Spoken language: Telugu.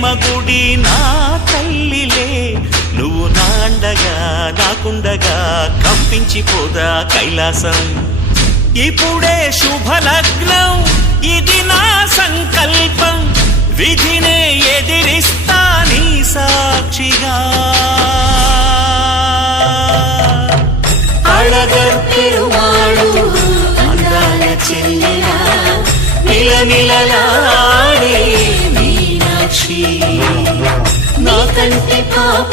ప్రేమ గుడి నా తల్లిలే, నువ్వు నాండగా నాకుండగా కంపించిపోదా కైలాసం. ఇప్పుడే శుభలగ్నం, ఇది నా సంకల్పం, విధినే ఎదిరిస్తా నీ సాక్షిగా. అళగర్ పెరుమాళు అందాల చెల్లెలా, మిలమిలలాడే మీనాక్షి, నా కంటి పాప